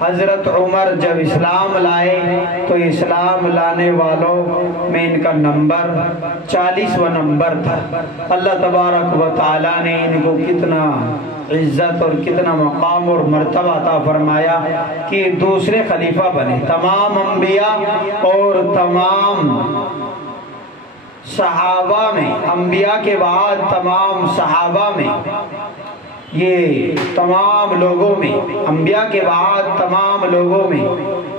حضرت عمر جب اسلام لائے تو اسلام لانے والوں میں ان کا نمبر 40واں نمبر تھا۔ اللہ تبارک و تعالیٰ نے ان کو کتنا عزت اور کتنا مقام اور مرتبہ عطا فرمایا کہ دوسرے خلیفہ بنے۔ تمام انبیاء اور تمام صحابہ میں، انبیاء کے بعد تمام صحابہ میں، یہ تمام لوگوں میں، انبیاء کے بعد تمام لوگوں میں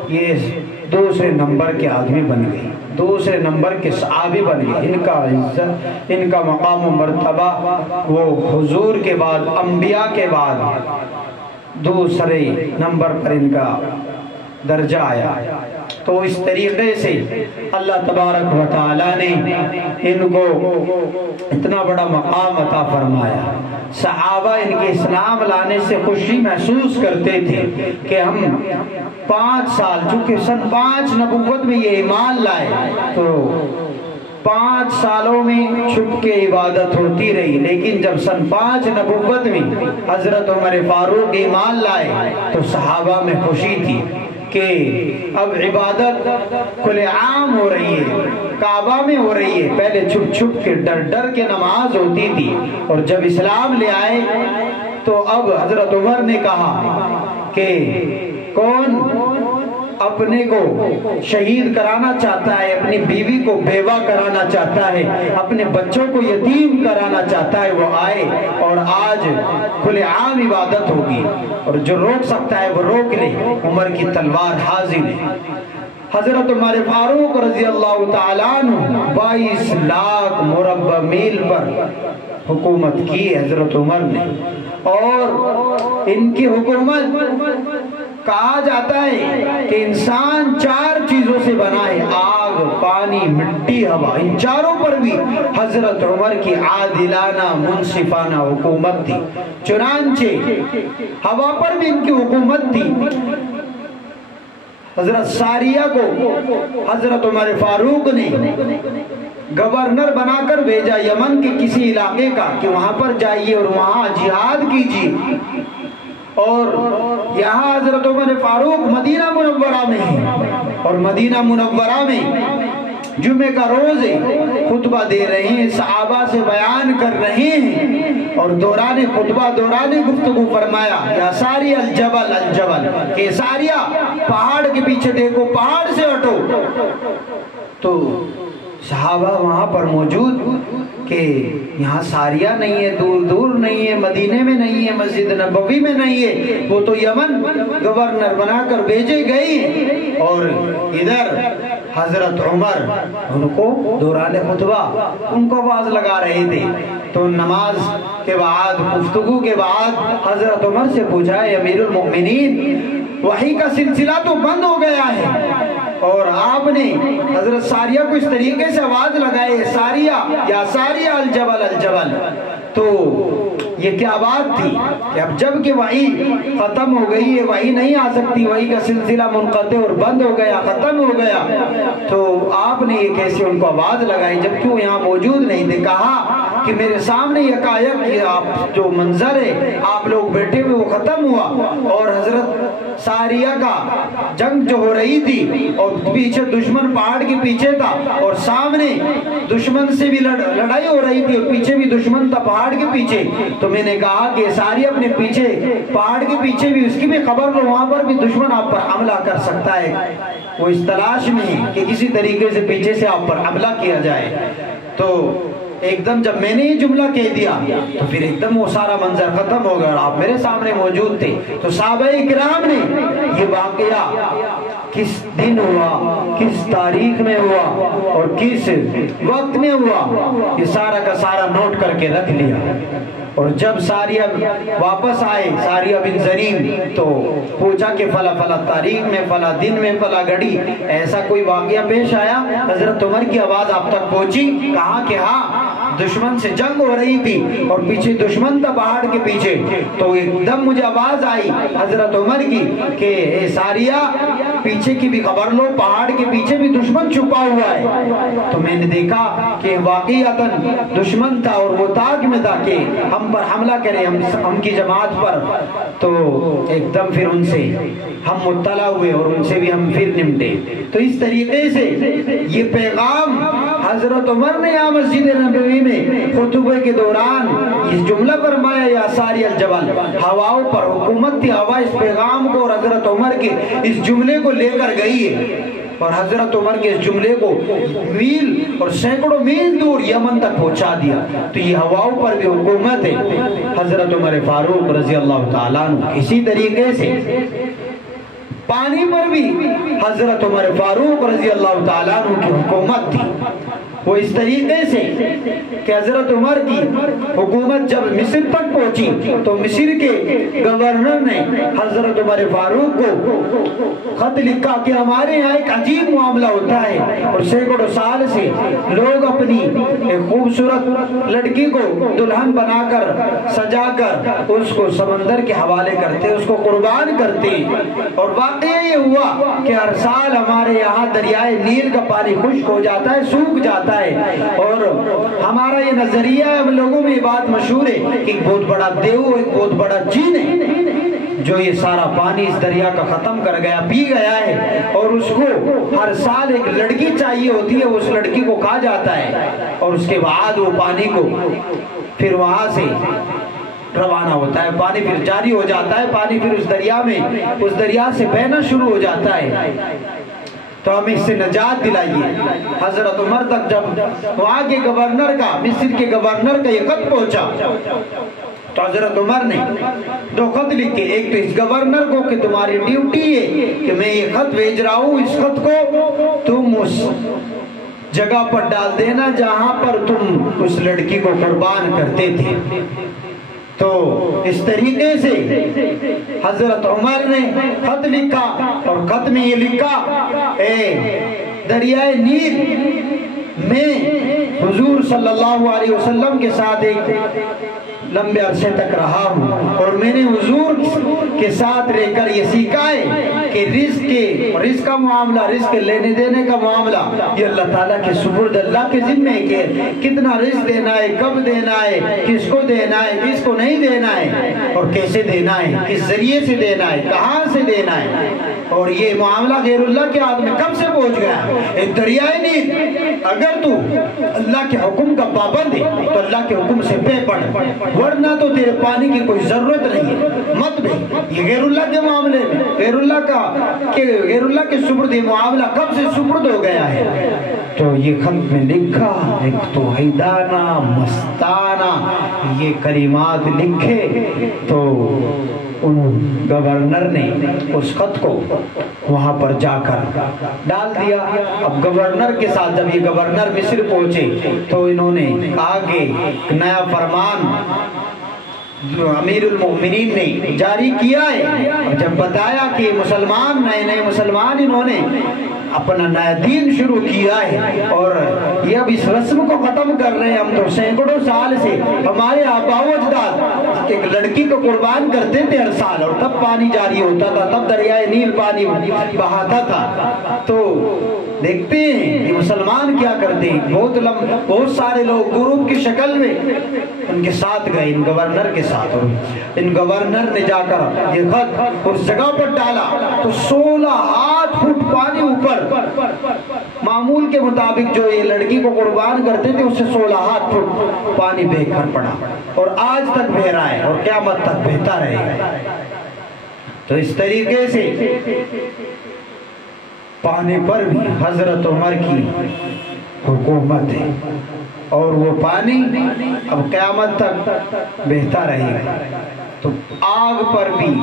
یہ دوسرے نمبر کے آدمی بن گئے، دوسرے نمبر کے صحابی بن گئے۔ ان کا عزت، ان کا مقام و مرتبہ وہ حضور کے بعد، انبیاء کے بعد دوسرے نمبر پر ان کا درجہ آیا۔ تو اس طریقے سے اللہ تبارک و تعالیٰ نے ان کو اتنا بڑا مقام عطا فرمایا۔ صحابہ ان کے اسلام لانے سے خوشی محسوس کرتے تھے کہ ہم 5 سال، چونکہ سن 5 نبوت میں یہ ایمان لائے تو 5 سالوں میں چھپ کے عبادت ہوتی رہی، لیکن جب سن 5 نبوت میں حضرت عمر فاروق ایمان لائے تو صحابہ میں خوشی تھی کہ اب عبادت کھلے عام ہو رہی ہے، کعبہ میں ہو رہی ہے۔ پہلے چھپ چھپ کے ڈر ڈر کے نماز ہوتی تھی، اور جب اسلام لے آئے تو اب حضرت عمر نے کہا کہ کون اپنے کو شہید کرانا چاہتا ہے، اپنی بیوی کو بیوہ کرانا چاہتا ہے، اپنے بچوں کو یتیم کرانا چاہتا ہے، وہ آئے اور آج کھلے عام عبادت ہوگی، اور جو روک سکتا ہے وہ روک لے۔ عمر کی تلوار حاضر ہے۔ حضرت عمر فاروق رضی اللہ تعالیٰ عنہ 22 لاکھ مربع میل پر حکومت کی حضرت عمر نے، اور ان کی حکومت کہا جاتا ہے کہ انسان 4 چیزوں سے بنا ہے: آگ، پانی، مٹی، ہوا۔ ان چاروں پر بھی حضرت عمر کی عادلانہ منصفانہ حکومت تھی۔ چنانچہ ہوا پر بھی ان کی حکومت تھی۔ حضرت ساریہ کو حضرت عمر فاروق نے گورنر بنا کر بھیجا یمن کے کسی علاقے کا کہ وہاں پر جائیے اور وہاں جہاد کیجیے، اور یہاں حضرت عمر فاروق مدینہ منورہ میں ہیں، اور مدینہ منورہ میں جمعہ کا روز خطبہ دے رہے ہیں، صحابہ سے بیان کر رہے ہیں، اور دوران خطبہ، دوران گفتگو فرمایا یا ساریہ الجبل الجبل، کہ ساریہ پہاڑ کے پیچھے دیکھو، پہاڑ سے ہٹو۔ تو صحابہ وہاں پر موجود کہ یہاں ساریہ نہیں ہے، دور دور نہیں ہے، مدینے میں نہیں ہے، مسجد نبوی میں نہیں ہے، وہ تو یمن گورنر بنا کر بھیجے گئے ہیں۔ اور ادھر حضرت عمر ان کو دوران خطبہ ان کو آواز لگا رہے تھے۔ تو نماز کے بعد، گفتگو کے بعد حضرت عمر سے پوچھا، اے امیر المؤمنین، وحی کا سلسلہ تو بند ہو گیا ہے، اور آپ نے حضرت ساریہ کو اس طریقے سے آواز لگائے، ساریہ یا ساریہ الجبل الجبل، تو یہ کیا بات تھی کہ اب جب کہ وحی ختم ہو گئی ہے، وحی نہیں آ سکتی، وحی کا سلسلہ منقطع اور بند ہو گیا، ختم ہو گیا، تو آپ نے یہ کیسے ان کو آواز لگائی جبکہ وہ یہاں موجود نہیں تھے؟ کہا کہ میرے سامنے یکایک یہ آپ جو منظر ہے، آپ لوگ بیٹھے ہوئے، وہ ختم ہوا، اور حضرت ساریہ کا جنگ جو ہو رہی تھی، اور پیچھے دشمن پہاڑ کے پیچھے تھا، اور سامنے دشمن سے بھی لڑائی ہو رہی تھی، اور پیچھے بھی دشمن تھا پہاڑ کے پیچھے۔ تو میں نے کہا کہ ساریہ اپنے پیچھے، پہاڑ کے پیچھے بھی، اس کی بھی خبر لو، وہاں پر بھی دشمن آپ پر حملہ کر سکتا ہے، وہ اس تلاش میں ہے کہ کسی طریقے سے پیچھے سے آپ پر حملہ کیا جائے۔ تو ایک دم جب میں نے یہ جملہ کہہ دیا تو پھر ایک دم وہ سارا منظر ختم ہو گیا، اور آپ میرے سامنے موجود تھے۔ تو صحابہ کرام نے یہ واقعہ کس دن ہوا، کس تاریخ میں ہوا، اور کس وقت میں ہوا، یہ سارا کا سارا نوٹ کر کے رکھ لیا۔ اور جب ساریہ واپس آئے، ساریہ بن زرین، تو پوچھا کہ فلا فلا تاریخ میں، فلا دن میں، فلا گھڑی ایسا کوئی واقعہ پیش آیا؟ حضرت عمر کی آواز آپ تک پہنچی؟ کہا کہ ہاں، دشمن سے جنگ ہو رہی تھی اور پیچھے دشمن تھا پہاڑ کے پیچھے، تو ایک دم مجھے آواز آئی حضرت عمر کی کہ اے ساریہ پیچھے کی بھی خبر لو، پہاڑ کے پیچھے بھی دشمن چھپا ہوا ہے۔ تو میں نے دیکھا کہ واقعتاً دشمن تھا اور وہ تاک میں تھا کہ ہم پر حملہ کرے، ہم کی جماعت پر۔ تو ایک دم پھر ان سے ہم مطلع ہوئے اور ان سے بھی ہم پھر نمٹے۔ تو اس طریقے سے یہ پیغام حضرت عمر نے یہاں مسجد نبوی میں خطبے کے دوران اس جملہ فرمایا، یا ساری الجبل، ہواؤں پر حکومت تھی، ہوا اس پیغام کو اور حضرت عمر کے اس جملے کو لے کر گئی ہے، اور حضرت عمر کے اس جملے کو میل اور سینکڑوں میل دور یمن تک پہنچا دیا۔ تو یہ ہواؤں پر بھی حکومت ہے حضرت عمر فاروق رضی اللہ تعالیٰ عنہ۔ اسی طریقے سے پانی پر بھی حضرت عمر فاروق رضی اللہ تعالیٰ عنہ کی حکومت تھی۔ وہ اس طریقے سے کہ حضرت عمر کی حکومت جب مصر تک پہنچی تو مصر کے گورنر نے حضرت عمر فاروق کو خط لکھا کہ ہمارے یہاں ایک عجیب معاملہ ہوتا ہے، اور سینکڑوں سال سے لوگ اپنی ایک خوبصورت لڑکی کو دلہن بنا کر سجا کر اس کو سمندر کے حوالے کرتے، اس کو قربان کرتے، اور واقعہ یہ ہوا کہ ہر سال ہمارے یہاں دریائے نیل کا پانی خشک ہو جاتا ہے، سوکھ جاتا ہے، اور ہمارا یہ نظریہ ہے، ہم لوگوں میں یہ بات مشہور ہے کہ ایک بہت بڑا دیو، ایک بہت بڑا جن ہے جو یہ سارا پانی اس دریا کا ختم کر گیا، پی گیا ہے، اور اس کو ہر سال ایک لڑکی چاہیے ہوتی ہے، اس لڑکی کو کھا جاتا ہے، اور اس کے بعد وہ پانی کو پھر وہاں سے روانہ ہوتا ہے، پانی پھر جاری ہو جاتا ہے، پانی پھر اس دریا میں اس دریا سے بہنا شروع ہو جاتا ہے۔ تو ہمیں اس سے نجات دلائیے۔ حضرت عمر تک جب وہاں کے گورنر کا، مصر کے گورنر کا یہ خط پہنچا تو حضرت عمر نے 2 خط لکھے، ایک تو اس گورنر کو کہ تمہاری ڈیوٹی ہے کہ میں یہ خط بھیج رہا ہوں، اس خط کو تم اس جگہ پر ڈال دینا جہاں پر تم اس لڑکی کو قربان کرتے تھے۔ تو اس طریقے سے حضرت عمر نے خط لکھا، اور خط میں یہ لکھا، اے دریائے نیل، میں حضور صلی اللہ علیہ وسلم کے ساتھ ایک لمبے عرصے تک رہا ہوں، اور میں نے حضور کے ساتھ رہ کر یہ سیکھا ہے کہ رزق کا معاملہ، رزق لینے دینے کا معاملہ یہ اللہ تعالیٰ کے سپرد، اللہ کے ذمہ ہے کہ کتنا رزق دینا ہے، کب دینا ہے، کس کو دینا ہے، کس کو نہیں دینا ہے، اور کیسے دینا ہے، کس ذریعے سے دینا ہے، کہاں سے دینا ہے۔ اور یہ معاملہ غیر اللہ کے ہاتھ میں کب سے پہنچ گیا؟ ایک دریائے نیل، اگر تو اللہ کے حکم کا پابند ہے تو اللہ کے حکم سے بے پڑ، ورنہ تو تیرے پانی کی کوئی ضرورت نہیں ہے، مت بھی۔ یہ غیر اللہ کے معاملے میں غیر اللہ کے سپرد یہ معاملہ کب سے سپرد ہو گیا ہے۔ تو یہ خط میں لکھا، ایک توحیدانہ مستانہ یہ کلمات لکھے، تو ان گورنر نے اس خط کو وہاں پر جا کر ڈال دیا۔ اب گورنر کے ساتھ جب یہ گورنر مصر پہنچے تو انہوں نے کہا کہ نیا فرمان جو امیر المؤمنین نے جاری کیا ہے، اور جب بتایا کہ مسلمان نئے مسلمان انہوں نے اپنا نیا دین شروع کیا ہے اور یہ اب اس رسم کو ختم کر رہے ہیں، ہم تو سینکڑوں سال سے ہمارے آباء و اجداد ایک لڑکی کو قربان کرتے تھے ہر سال، اور تب پانی جاری ہوتا تھا، تب دریائے نیل پانی بہاتا تھا۔ تو دیکھتے ہیں کہ مسلمان کیا کرتے ہیں، بہت سارے لوگ گروپ کی شکل میں ان کے ساتھ گئے، ان گورنر کے ساتھ، اور ان گورنر نے جا کر یہ خط اس جگہ پر ڈالا تو 16 فٹ پانی اوپر، معمول کے مطابق جو یہ لڑکی کو قربان کرتے تھے اس سے 16 فٹ پانی بہہ کر پڑا، اور آج تک بہہ رہا ہے اور قیامت تک بہتا رہے گا۔ تو اس طریقے سے پانی پر بھی حضرت عمر کی حکومت ہے، اور وہ پانی اب قیامت تک بہتا رہے گا۔ تو آگ پر بھی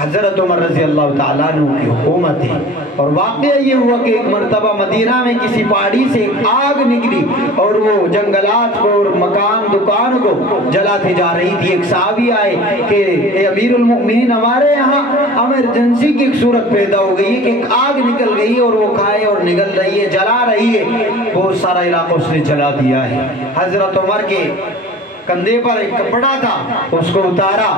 حضرت عمر رضی اللہ تعالیٰ عنہ کی حکومت ہے۔ اور واقعہ یہ ہوا کہ ایک مرتبہ مدینہ میں کسی پہاڑی سے ایک آگ نکلی اور وہ جنگلات کو اور مکان دکان کو جلاتے جا رہی تھی۔ ایک صحابی آئے کہ اے امیر المؤمنین، ہمارے یہاں ایمرجنسی کی ایک صورت پیدا ہو گئی ہے کہ ایک آگ نکل گئی ہے اور وہ کھائے اور نگل رہی ہے، جلا رہی ہے، بہت سارا علاقہ اس نے جلا دیا ہے۔ حضرت عمر کے کندھے پر ایک کپڑا تھا، اس کو اتارا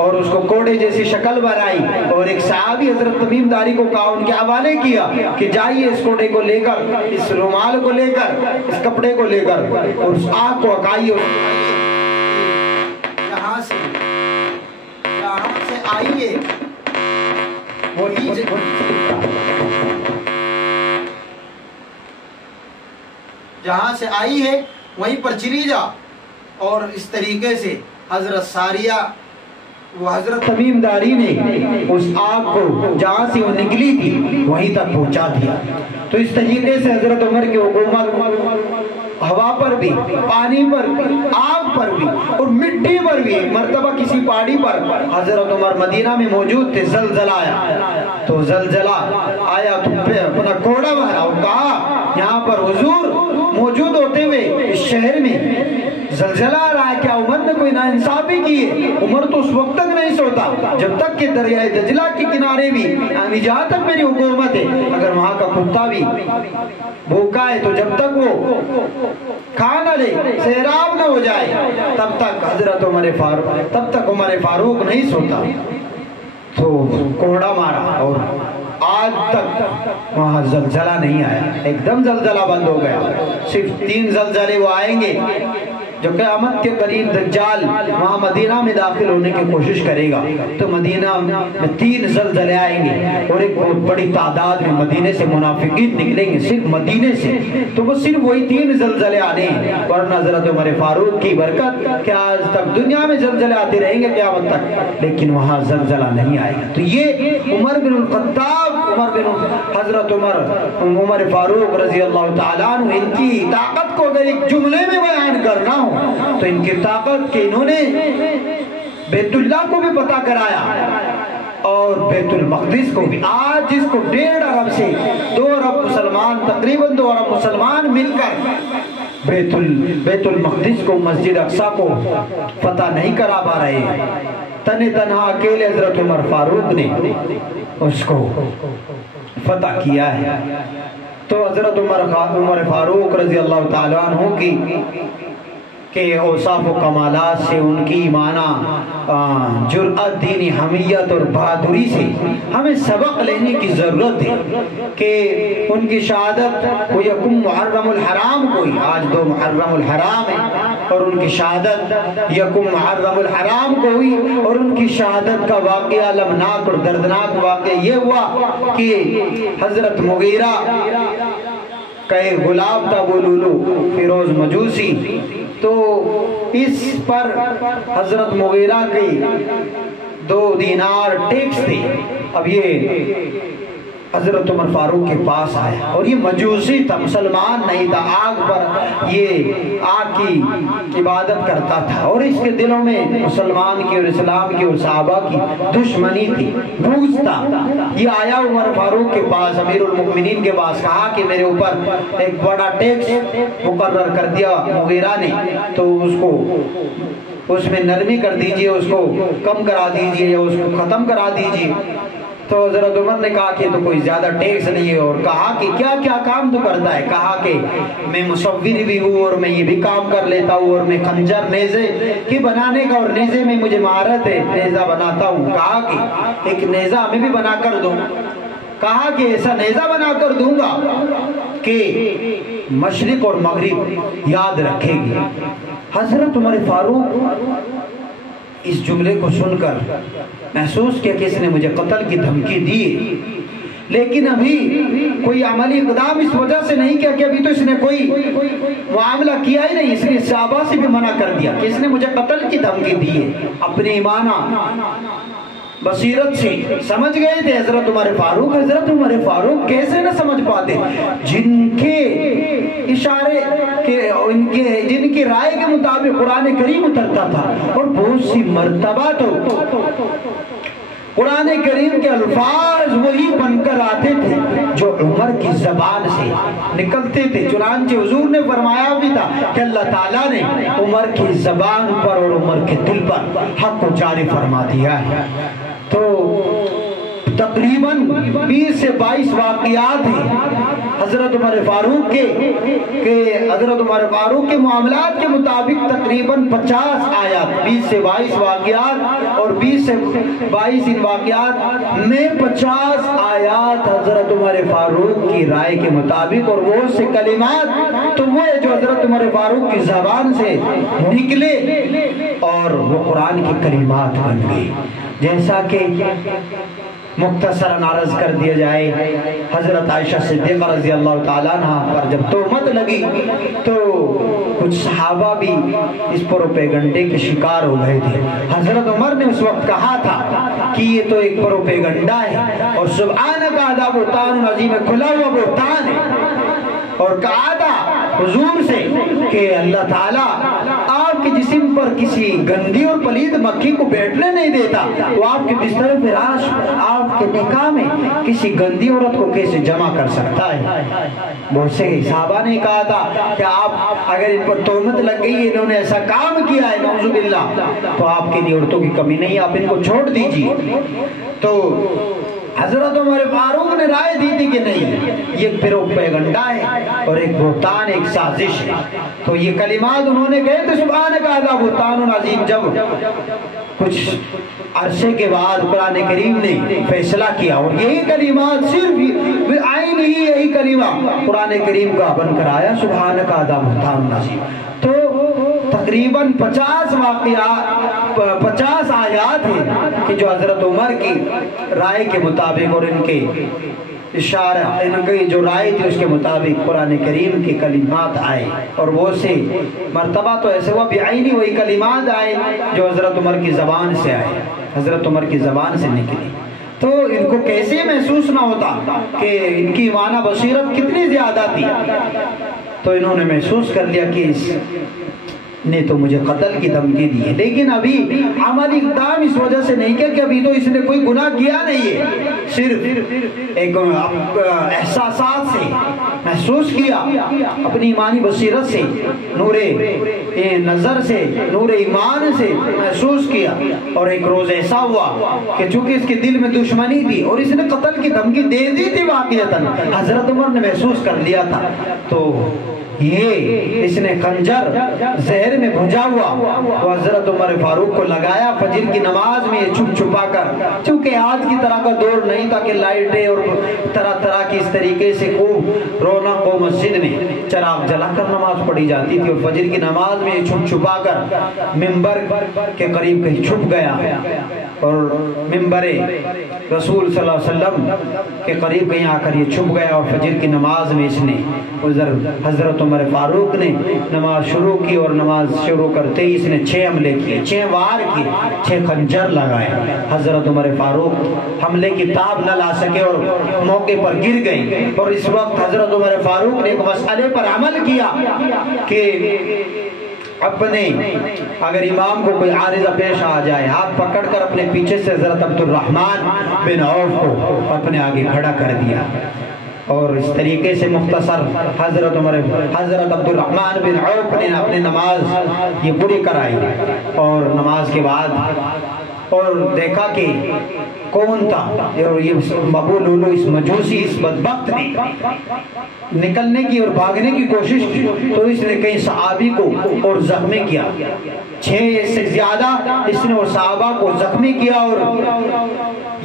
اور اس کو کوڑے جیسی شکل بنائی اور ایک صحابی حضرت تمیم داری کو کہا، ان کے حوالے کیا کہ جائیے اس کوڑے کو لے کر، اس رومال کو لے کر، اس کپڑے کو لے کر اور اس آگ کو اکائیے، یہاں سے آئیے جہاں سے آئی ہے وہیں پر چلی جا۔ اور اس طریقے سے حضرت ساریہ وہ حضرت تمیم داری نے اس آگ کو جہاں سے وہ نکلی تھی وہیں تک پہنچا دیا۔ تو اس طریقے سے حضرت عمر کی حکومت ہوا پر بھی، پانی پر بھی، آگ پر بھی اور مٹی پر بھی۔ ایک مرتبہ کسی پہاڑی پر حضرت عمر مدینہ میں موجود تھے، زلزلہ آیا تو زلزلہ آیا تو اپنا کوڑا مارا اور کہا یہاں پر حضور موجود ہوتے ہوئے اس شہر میں زلزلہ آ رہا ہے، کیا عمر نے کوئی ناانصافی کی ہے؟ عمر تو اس وقت تک نہیں سوتا جب تک کہ دریائے دجلہ کے کنارے بھی، یعنی جہاں تک میری حکومت ہے، اگر وہاں کا کتا بھی بھوکا ہے تو جب تک وہ کھا نہ لے، سیراب نہ ہو جائے، تب تک حضرت عمر فاروق نہیں سوتا۔ تو کوڑا مارا اور آج تک وہاں زلزلہ نہیں آیا، ایک دم زلزلہ بند ہو گیا۔ صرف 3 زلزلے وہ آئیں گے جو قیامت کے قریب دجال وہاں مدینہ میں داخل ہونے کی کوشش کرے گا، تو مدینہ میں 3 زلزلے آئیں گے اور ایک بہت بڑی تعداد میں مدینے سے منافقین نکلیں گے، صرف مدینے سے، تو وہ صرف وہی 3 زلزلے آنے ہیں۔ ورنہ حضرت عمر فاروق کی برکت کہ آج تک دنیا میں زلزلے آتے رہیں گے قیامت تک، لیکن وہاں زلزلہ نہیں آئے گا۔ تو یہ عمر بن الخطاب، حضرت عمر فاروق رضی اللہ تعالیٰ عنہ، ان کی طاقت کو اگر ایک جملے میں بیان کرنا ہو تو ان کی طاقت کہ انہوں نے بیت اللہ کو بھی پتہ کرایا اور بیت المقدس کو بھی۔ آج جس کو 1.5 ارب سے 2 ارب مسلمان، تقریباً 2 ارب مسلمان مل کر بیت المقدس کو، مسجد اقصیٰ کو فتح نہیں کرا پا رہے ہیں، تنہا اکیلے حضرت عمر فاروق نے اس کو فتح کیا ہے۔ تو حضرت عمر فاروق رضی اللہ تعالیٰ عنہ کی کہ اوصاف و کمالات سے، ان کی ایمانہ جرأت، دینی حمیت اور بہادری سے ہمیں سبق لینے کی ضرورت ہے کہ ان کی شہادت وہ یکم محرم الحرام کوئی، آج 2 محرم الحرام ہے، اور ان کی شہادت یکم محرم الحرام کو ہوئی، اور ان کی شہادت کا واقعہ المناک اور دردناک واقعہ یہ ہوا کہ حضرت مغیرہ کا ایک غلام تھا گلولو فیروز مجوسی، تو اس پر حضرت مغیرہ کے 2 دینار ٹیکس تھے۔ اب یہ حضرت عمر فاروق کے پاس آیا اور یہ مجوسی تھا، مسلمان نہیں تھا، آگ پر یہ آگ کی عبادت کرتا تھا اور اس کے دلوں میں مسلمان کی اور اسلام کی اور صحابہ کی دشمنی تھی، بغض تھا۔ یہ آیا عمر فاروق کے پاس، امیر المؤمنین کے پاس، کہا کہ میرے اوپر ایک بڑا ٹیکس مقرر کر دیا مغیرہ نے، تو اس میں نرمی کر دیجئے، اس کو کم کرا دیجئے یا اس کو ختم کرا دیجئے۔ تو حضرت عمر نے کہا کہ تو کوئی زیادہ ٹیکس نہیں ہے، اور کہا کہ کیا کیا کام تو کرتا ہے؟ کہا کہ میں مصور بھی ہوں اور میں یہ بھی کام کر لیتا ہوں، اور میں خنجر نیزے کی بنانے کا، اور نیزے میں مجھے مہارت ہے، نیزہ بناتا ہوں۔ کہا کہ ایک نیزہ ہمیں بھی بنا کر دو۔ کہا کہ ایسا نیزہ بنا کر دوں گا کہ مشرق اور مغرب یاد رکھے گی۔ حضرت عمر فاروق اس جملے کو سن کر محسوس کیا کہ اس نے مجھے قتل کی دھمکی دی، لیکن ابھی کوئی عملی اقدام اس وجہ سے نہیں کیا کہ ابھی تو اس نے کوئی معاملہ کیا ہی نہیں، اس نے صحابہ سے بھی منع کر دیا کہ اس نے مجھے قتل کی دھمکی دی ہے۔ اپنی ایمانہ بصیرت سے سمجھ گئے تھے حضرت عمر فاروق۔ حضرت عمر فاروق کیسے نہ سمجھ پاتے، جن کے اشارے جن کی رائے کے مطابق قرآن کریم اترتا تھا، اور بہت سی مرتبہ تو قرآن کریم کے الفاظ وہی بن کر آتے تھے جو عمر کی زبان سے نکلتے تھے۔ چنانچہ حضور نے فرمایا بھی تھا کہ اللہ تعالیٰ نے عمر کی زبان پر اور عمر کے دل پر حق کو جاری فرما دیا ہے۔ تو تقریباً 20 سے 22 واقعات ہیں حضرت عمر فاروق کے حضرت عمر فاروق کے معاملات کے مطابق تقریباً 50 آیات، 20 سے 22 واقعات اور 20 سے 22 ان واقعات میں 50 آیات حضرت عمر فاروق کی رائے کے مطابق، اور وہ سے کلمات تو وہ جو حضرت عمر فاروق کی زبان سے نکلے اور وہ قرآن کی کلمات بن گئی۔ جیسا کہ مختصراً عرض کر دیا جائے، حضرت عائشہ صدیقہ رضی اللہ تعالیٰ عنہ پر جب تہمت لگی تو کچھ صحابہ بھی اس پروپیگنڈے کے شکار ہو گئے تھے۔ حضرت عمر نے اس وقت کہا تھا کہ یہ تو ایک پروپیگنڈا ہے اور سبحانک ھذا بہتان عظیم، کھلا ہوا بہتان ہے، اور کہا تھا حضور سے کہ اللہ تعالیٰ آپ کے جسم پر کسی گندی اور پلید مکھی کو بیٹھنے نہیں دیتا، وہ آپ کے بستر فراش آپ کے نکاح میں کسی گندی عورت کو کیسے جمع کر سکتا ہے۔ بہت سے صحابہ نے کہا تھا کہ آپ اگر ان پر تہمت لگ گئی، انہوں نے ایسا کام کیا ہے نعوذ باللہ، تو آپ کے لیے عورتوں کی کمی نہیں، آپ ان کو چھوڑ دیجیے۔ تو حضرت عمر فاروق نے رائے دی تھی کہ نہیں، یہ پروپیگنڈا ہے اور ایک بہتان، ایک سازش ہے۔ تو یہ کلمات انہوں نے کہے تو سبحانک ھذا بہتان عظیم۔ جب کچھ عرصے کے بعد قرآن کریم نے فیصلہ کیا اور یہی کلمات صرف آئین ہی یہی کلمہ قرآن کریم کا بن کر آیا، سبحانک ھذا بہتان عظیم۔ تو تقریباً 50 واقعات 50 آیات ہیں کہ جو حضرت عمر کی رائے کے مطابق اور ان کے اشارہ، ان کی جو رائے تھی اس کے مطابق قرآن کریم کے کلمات آئے، اور وہ سے مرتبہ تو ایسے ہوا بعینی وہی کلمات آئے جو حضرت عمر کی زبان سے آئے، حضرت عمر کی زبان سے نکلی۔ تو ان کو کیسے محسوس نہ ہوتا کہ ان کی ایمان بصیرت کتنی زیادہ تھی، تو انہوں نے محسوس کر لیا کہ اس نے تو مجھے قتل کی دھمکی دی ہے، لیکن ابھی عملی اقدام اس وجہ سے نہیں کیا کہ ابھی تو اس نے کوئی گناہ کیا نہیں ہے، صرف ایک احساسات سے محسوس کیا، اپنی ایمانی بصیرت سے، نور نظر سے، نور ایمان سے محسوس کیا۔ اور ایک روز ایسا ہوا کہ چونکہ اس کے دل میں دشمنی تھی اور اس نے قتل کی دھمکی دے دی تھی واقعتاً، حضرت عمر نے محسوس کر لیا تھا، تو یہ اس نے خنجر زہر میں بھجا ہوا وہ حضرت عمر فاروق کو لگایا فجر کی نماز میں چھپ چھپا کر، چونکہ آج کی طرح کا دور نہیں تھا کہ لائٹیں اور طرح طرح کی اس طریقے سے خوب رونق و مسجد میں چراغ جلا کر نماز پڑھی جاتی تھی، اور فجر کی نماز میں چھپ چھپا کر منبر کے قریب کہیں چھپ گیا اور منبر رسول صلی اللہ علیہ وسلم کے قریب کہیں آ کر یہ چھپ گیا، اور فجر کی نماز میں اس نے حضرت عمر فاروق نے نماز شروع کی، اور نماز شروع کرتے ہی اس نے 6 حملے کیے، 6 وار کی، 6 خنجر لگائے۔ حضرت عمر فاروق حملے کی تاب نہ لا سکے اور موقع پر گر گئے، اور اس وقت حضرت عمر فاروق نے ایک مسئلے پر عمل کیا کہ اپنے اگر امام کو کوئی عارضہ پیش آ جائے، ہاتھ پکڑ کر اپنے پیچھے سے حضرت عبد الرحمن بن عوف کو اپنے آگے کھڑا کر دیا، اور اس طریقے سے مختصر حضرت عبد الرحمن بن عوف نے اپنی نماز یہ پوری کرائی، اور نماز کے بعد اور دیکھا کہ کون تھا، اور یہ ابو لولو اس مجوسی اس بدبخت نے نکلنے کی اور بھاگنے کی کوشش کی، تو اس نے کئی صحابی کو اور زخمی کیا، 6 سے زیادہ اس نے اور صحابہ کو زخمی کیا، اور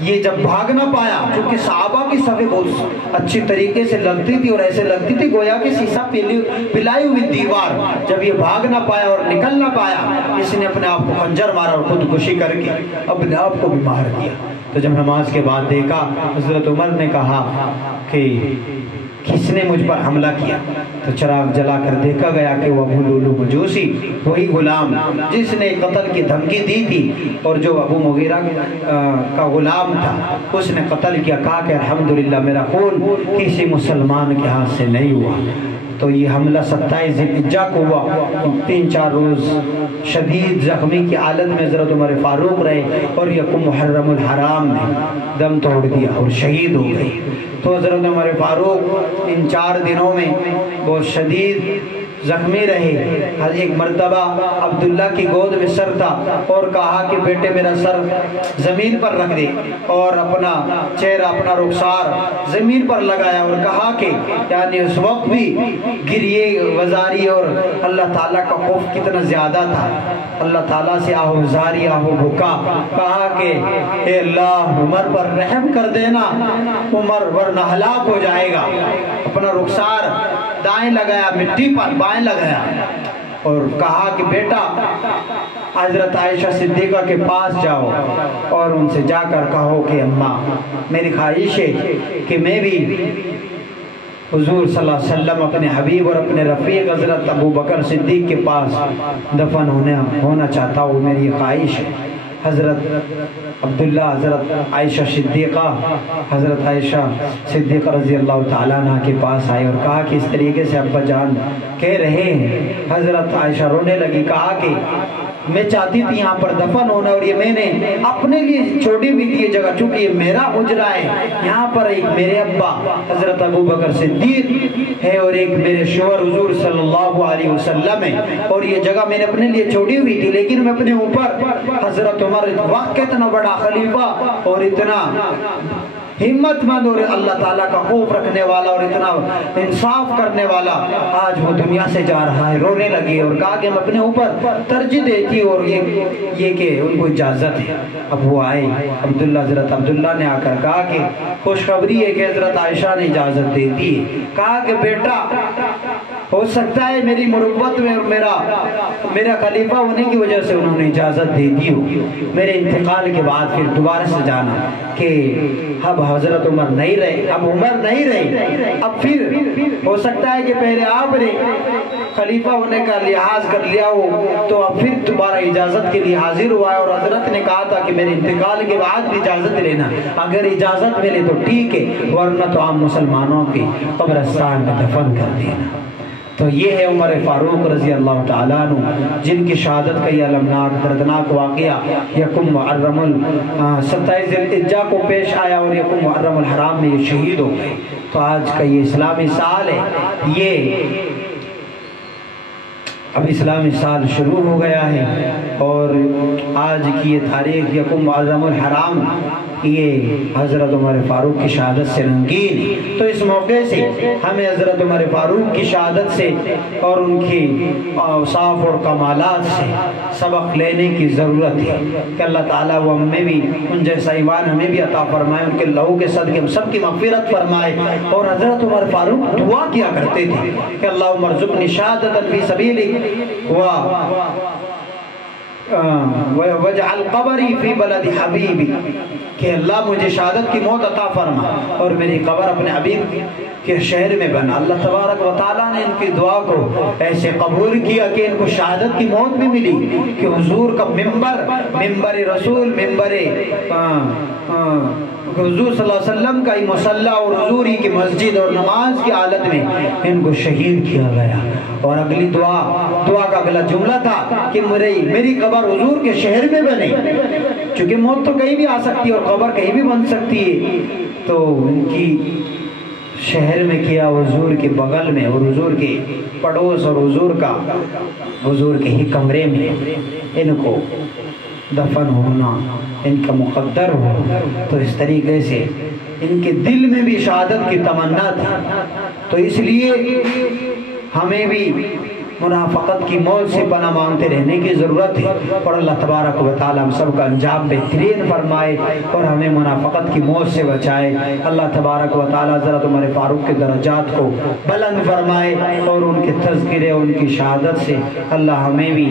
یہ جب بھاگ نہ پایا، چونکہ صحابہ کی صفیں بہت اچھی طریقے سے لگتی تھی اور ایسے لگتی تھی گویا کہ سیسا پلائی ہوئی دیوار، جب یہ بھاگ نہ پایا اور نکل نہ پایا، اس نے اپنے آپ کو خنجر مارا اور خودکشی کر کے اپنے آپ کو بھی مار دیا۔ تو جب نماز کے بعد دیکھا، حضرت عمر نے کہا کہ کس نے مجھ پر حملہ کیا، تو چراغ جلا کر دیکھا گیا کہ وہ ابو لولو مجوسی، وہی غلام جس نے قتل کی دھمکی دی تھی، اور جو ابو مغیرہ کا غلام تھا اس نے قتل کیا۔ کہا کہ الحمدللہ میرا خون کسی مسلمان کے ہاتھ سے نہیں ہوا۔ تو یہ حملہ 27 ذی الحجہ کو ہوا، 3-4 روز شدید زخمی کی حالت میں حضرت عمر فاروق رہے اور یکم محرم الحرام میں دم توڑ دیا اور شہید ہو گئے۔ تو حضرت عمر فاروق ان 4 دنوں میں بہت شدید زخمی رہے۔ ایک مرتبہ عبداللہ کی گود میں سر تھا اور کہا کہ بیٹے میرا سر زمین پر رکھ دے، اور اپنا چہرہ اپنا رخسار زمین پر لگایا اور کہا کہ یعنی اس وقت بھی گریے وزاری اور اللہ تعالیٰ کا خوف کتنا زیادہ تھا، اللہ تعالیٰ سے آہو زاری آہو بھکا، کہا کہ اے اللہ عمر پر رحم کر دینا، عمر ورنہ ہلاک ہو جائے گا۔ اپنا رخسار دائیں لگایا، مٹی پر بائیں لگایا اور کہا کہ بیٹا حضرت عائشہ صدیقہ کے پاس جاؤ اور ان سے جا کر کہو کہ اماں میری خواہش ہے کہ میں بھی حضور صلی اللہ علیہ وسلم اپنے حبیب اور اپنے رفیق حضرت ابو بکر صدیق کے پاس دفن ہونا چاہتا ہوں، میری خواہش ہے۔ حضرت عبداللہ حضرت عائشہ صدیقہ حضرت عائشہ صدیقہ رضی اللہ تعالیٰ عنہ کے پاس آئے اور کہا کہ اس طریقے سے ابا جان کہہ رہے ہیں۔ حضرت عائشہ رونے لگی، کہا کہ میں چاہتی تھی یہاں پر دفن ہونا اور یہ میں نے اپنے لیے چھوڑی ہوئی تھی یہ جگہ، چونکہ یہ میرا حجرہ ہے، یہاں پر ایک میرے ابا حضرت ابو بکر صدیق ہے اور ایک میرے شوہر حضور صلی اللہ علیہ وسلم ہے، اور یہ جگہ میں نے اپنے لیے چھوڑی ہوئی تھی، لیکن میں اپنے اوپر حضرت عمر وقت اتنا بڑا خلیفہ اور اتنا ہمت مند اور اللہ تعالیٰ کا خوف رکھنے والا اور اتنا انصاف کرنے والا آج وہ دنیا سے جا رہا ہے۔ رونے لگی اور کہا کہ میں اپنے اوپر ترجیح دیتی اور یہ کہ ان کو اجازت ہے۔ اب وہ آئے عبداللہ، حضرت عبداللہ نے آ کر کہا کہ خوشخبری ہے کہ حضرت عائشہ نے اجازت دیتی ہے۔ کہا کہ بیٹا ہو سکتا ہے میری مروت میں اور میرا خلیفہ ہونے کی وجہ سے انہوں نے اجازت دے دی ہو، میرے انتقال کے بعد پھر دوبارہ سے جانا کہ اب حضرت عمر نہیں رہے، اب عمر نہیں رہے، اب پھر ہو سکتا ہے کہ پہلے آپ نے خلیفہ ہونے کا لحاظ کر لیا ہو تو اب پھر دوبارہ اجازت کے لیے حاضر ہوا ہے، اور حضرت نے کہا تھا کہ میرے انتقال کے بعد بھی اجازت لینا، اگر اجازت ملے تو ٹھیک ہے ورنہ تو عام مسلمانوں کی قبرستان میں دفن کر دینا۔ تو یہ ہے عمر فاروق رضی اللہ تعالیٰ عنہ جن کی شہادت کا یہ المناک دردناک واقعہ یکم محرم 27 ذی الحجہ کو پیش آیا اور یکم محرم الحرام میں یہ شہید ہو گئے۔ تو آج کا یہ اسلامی سال ہے، یہ اب اسلامی سال شروع ہو گیا ہے اور آج کی یہ تاریخ یکم محرم الحرام یہ حضرت عمر فاروق کی شہادت سے رنگین ہے۔ تو اس موقع سے ہمیں حضرت عمر فاروق کی شہادت سے اور ان کی اوصاف اور کمالات سے سبق لینے کی ضرورت ہے کہ اللہ تعالیٰ وہ ہمیں بھی ان جیسا ایمان ہمیں بھی عطا فرمائے، ان کے لہو کے صدقے ہم سب کی مغفرت فرمائے۔ اور حضرت عمر فاروق دعا کیا کرتے تھے کہ اللہم ارزقنی شہادۃ فی سبیلک وَجْعَلْ قَبْرِي فِي بَلَدِ حَبِيبِ، کہ اللہ مجھے شہادت کی موت عطا فرما اور میری قبر اپنے حبیب کے شہر میں بنا۔ اللہ تبارک و تعالیٰ نے ان کی دعا کو ایسے قبول کیا کہ ان کو شہادت کی موت بھی ملی کہ حضور کا ممبر رسول، حضور صلی اللہ علیہ وسلم کا ہی مصلی اور حضور ہی کی مسجد اور نماز کی حالت میں ان کو شہید کیا گیا۔ اور اگلی دعا کا اگلا جملہ تھا کہ میری قبر حضور کے شہر میں بنے، چونکہ موت تو کہیں بھی آ سکتی ہے اور قبر کہیں بھی بن سکتی ہے، تو ان کی شہر میں کیا، حضور کے بغل میں اور حضور کے پڑوس اور حضور کے ہی کمرے میں ان کو دفن ہونا ان کا مقدر ہو۔ تو اس طریقے سے ان کے دل میں بھی شہادت کی تمنا تھی، تو اس لیے ہمیں بھی منافقت کی موت سے پناہ مانگتے رہنے کی ضرورت ہے، اور اللہ تبارک و تعالی ہم سب کا انجام بہترین فرمائے اور ہمیں منافقت کی موت سے بچائے۔ اللہ تبارک و تعالی حضرت عمر فاروق کے درجات کو بلند فرمائے اور ان کے تذکرے ان کی شہادت سے اللہ ہمیں بھی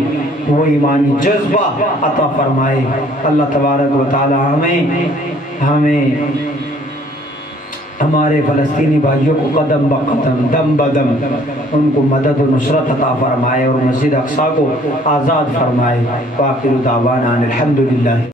وہ ایمانی جذبہ عطا فرمائے۔ اللہ تبارک و تعالی ہمیں ہمارے فلسطینی بھائیوں کو قدم بقدم دم بدم ان کو مدد و نصرت عطا فرمائے اور مسجد اقصی کو آزاد فرمائے۔ وآخر دعوانا الحمدللہ۔